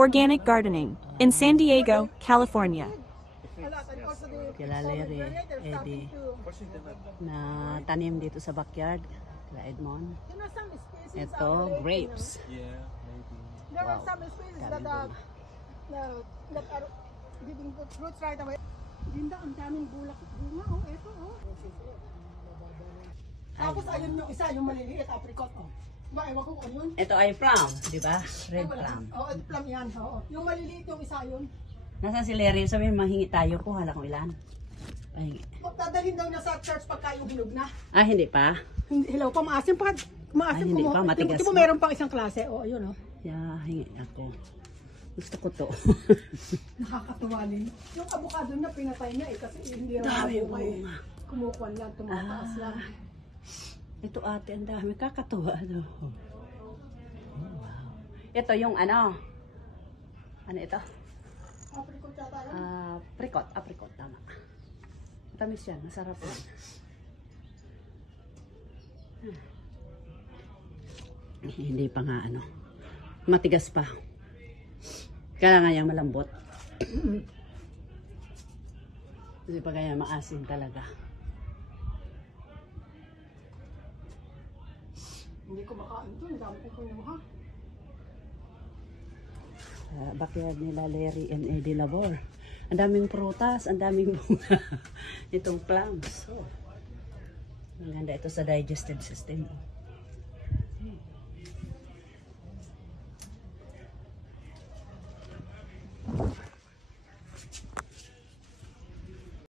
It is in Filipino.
Organic gardening in San Diego, California. Kila Larry, Eddie, na tanim dito sa backyard. Kila Edmond. Ito, grapes. There are some species that are giving fruits right away. Linda, ang daming bulak bunga, oh, eto, oh. Tapos ayun yung isa, yung maliliit, apricot, oh. Diba, ewan ko kung yun. Ito ay plum, di ba? Red plum. Oo, plum yan, oo. Yung maliliit yung isa yun. Nasaan si Larry? Sabihin, mahingi tayo po. Hala kung ilan. Pahingi. Magdadalhin daw na sa church pagka yung hinog na. Ah, hindi pa? Hilaw pa, maasim pa. Maasim Ay, hindi pa, matigas Tipo, na. meron pang isang klase, oh, ayun, oh. Yeah, hingi ako. Gusto ko to. Nakakatuwa din. Yung avocado na pinatay niya eh, kasi hindi rin Dami nabuhay. bunga. Kumukuhan lang, tumataas lang. Ito ate, ang dami. Kakatuwa. Ano? Oh, wow. Ito yung ano? Ano ito? Apricot yata yan. Apricot. Apricot, tama. Matamis yan. Masarap yan. Hindi pa nga ano. Matigas pa. Kailangan yung malambot. Kasi pa kaya maasim talaga. Hindi ko makain ito. Ang dami ko kinuha. Backyard nila Larry and Eddie Labor. Ang daming prutas, ang daming bunga. Itong plums. Oh. Ang ganda ito sa digestive system.